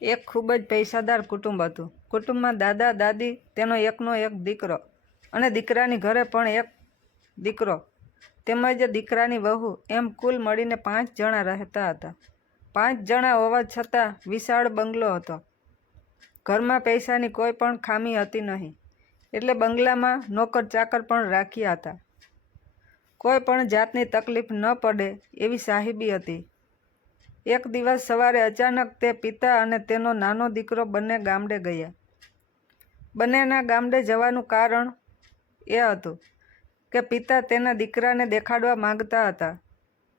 એક ખૂબ જ પૈસાદાર કુટુંબ હતું. કુટુંબમાં દાદા દાદી, તેનો એકનો એક દીકરો અને દીકરાની ઘરે પણ એક દીકરો તેમજ દીકરાની વહુ, એમ કુલ મળીને 5 જણા રહેતા હતા. 5 જણા હોવા છતાં વિશાળ બંગલો હતો. ઘરમાં પૈસાની કોઈ પણ ખામી હતી નહીં, એટલે બંગલામાં નોકર ચાકર પણ રાખ્યા હતા. કોઈ પણ જાતની તકલીફ ન પડે એવી સાહેબી હતી. એક દિવસ સવારે અચાનક તે પિતા અને તેનો નાનો દીકરો બંને ગામડે ગયા. બંનેના ગામડે જવાનું કારણ એ હતું કે પિતા તેના દીકરાને દેખાડવા માંગતા હતા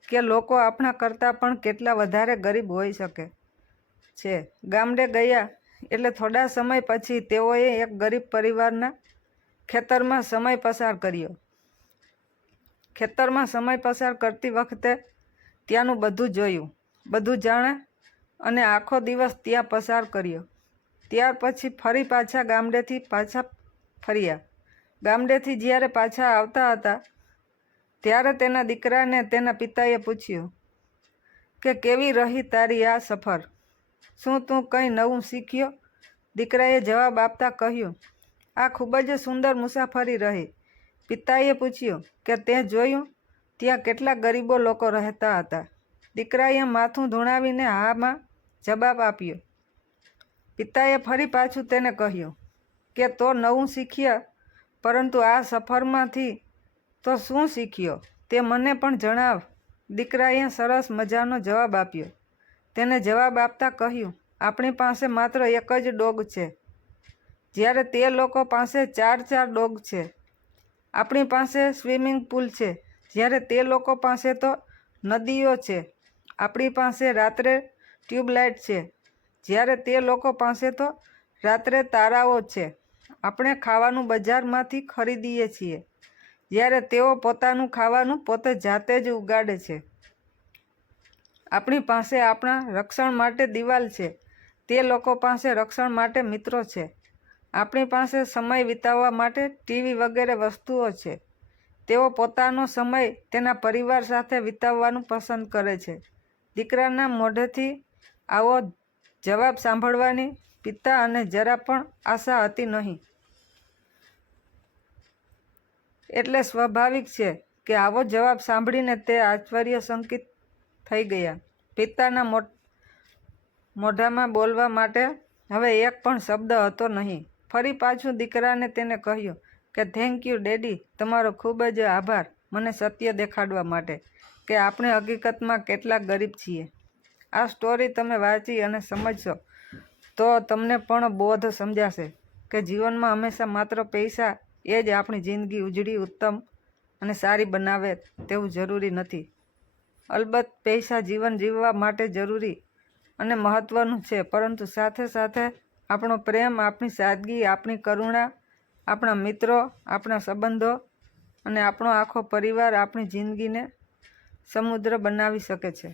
કે લોકો આપણા કરતાં પણ કેટલા વધારે ગરીબ હોઈ શકે છે. ગામડે ગયા એટલે થોડા સમય પછી તેઓએ એક ગરીબ પરિવારના ખેતરમાં સમય પસાર કર્યો. ખેતરમાં સમય પસાર કરતી વખતે ત્યાંનું બધું જોયું, બધું જાણ્યા અને આખો દિવસ ત્યાં પસાર કર્યો. ત્યાર પછી ફરી પાછા ગામડેથી પાછા ફર્યા. ગામડેથી જ્યારે પાછા આવતા હતા ત્યારે તેના દીકરાને તેના પિતાએ પૂછ્યું કે કેવી રહી તારી આ સફર? શું તું કંઈ નવું શીખ્યો? દીકરાએ જવાબ આપતા કહ્યું, આ ખૂબ જ સુંદર મુસાફરી રહી. પિતાએ પૂછ્યું કે તે જોયું ત્યાં કેટલા ગરીબો લોકો રહેતા હતા? દીકરાએ માથું ધુણાવીને હામાં જવાબ આપ્યો. પિતાએ ફરી પાછું તેને કહ્યું કે તો નવું શીખ્યા, પરંતુ આ સફરમાંથી તો શું શીખ્યો તે મને પણ જણાવ. દીકરાએ સરસ મજાનો જવાબ આપ્યો. તેને જવાબ આપતા કહ્યું, આપણી પાસે માત્ર એક જ ડોગ છે, જ્યારે તે લોકો પાસે 4 ડોગ છે. આપણી પાસે સ્વિમિંગ પુલ છે, જ્યારે તે લોકો પાસે તો નદીઓ છે. આપણી પાસે રાત્રે ટ્યુબલાઇટ છે, જ્યારે તે લોકો પાસે તો રાત્રે તારાઓ છે. આપણે ખાવાનું બજારમાંથી ખરીદીએ છીએ, જ્યારે તેઓ પોતાનું ખાવાનું પોતે જાતે જ ઉગાડે છે. આપણી પાસે આપણા રક્ષણ માટે દિવાલ છે, તે લોકો પાસે રક્ષણ માટે મિત્રો છે. આપણી પાસે સમય વિતાવવા માટે ટીવી વગેરે વસ્તુઓ છે. તેઓ પોતાનો સમય તેના પરિવાર સાથે વિતાવવાનું પસંદ કરે છે. દીકરાના મોઢેથી આવો જવાબ સાંભળવાની પિતા અને જરા પણ આશા હતી નહીં. એટલે સ્વાભાવિક છે કે આવો જવાબ સાંભળીને તે આશ્ચર્યચકિત થઈ ગયા. પિતાના મોઢામાં બોલવા માટે હવે એક પણ શબ્દ હતો નહીં. ફરી પાછું દીકરાને તેને કહ્યું કે થેન્ક યુ ડેડી, તમારો ખૂબ જ આભાર મને સત્ય દેખાડવા માટે કે આપણે હકીકતમાં કેટલા ગરીબ છીએ. આ સ્ટોરી તમે વાંચી અને સમજશો તો તમને પણ બોધ સમજાશે કે જીવનમાં હંમેશા માત્ર પૈસા એ જ આપણી જિંદગી ઉજળી, ઉત્તમ અને સારી બનાવે તેવું જરૂરી નથી. અલબત્ત પૈસા જીવન જીવવા માટે જરૂરી અને મહત્ત્વનું છે, પરંતુ સાથે સાથે આપણો પ્રેમ, આપણી સાદગી, આપણી કરુણા, આપણા મિત્રો, આપણા સંબંધો અને આપણો આખો પરિવાર આપણી જિંદગીને સમૃદ્ધ બનાવી શકે છે.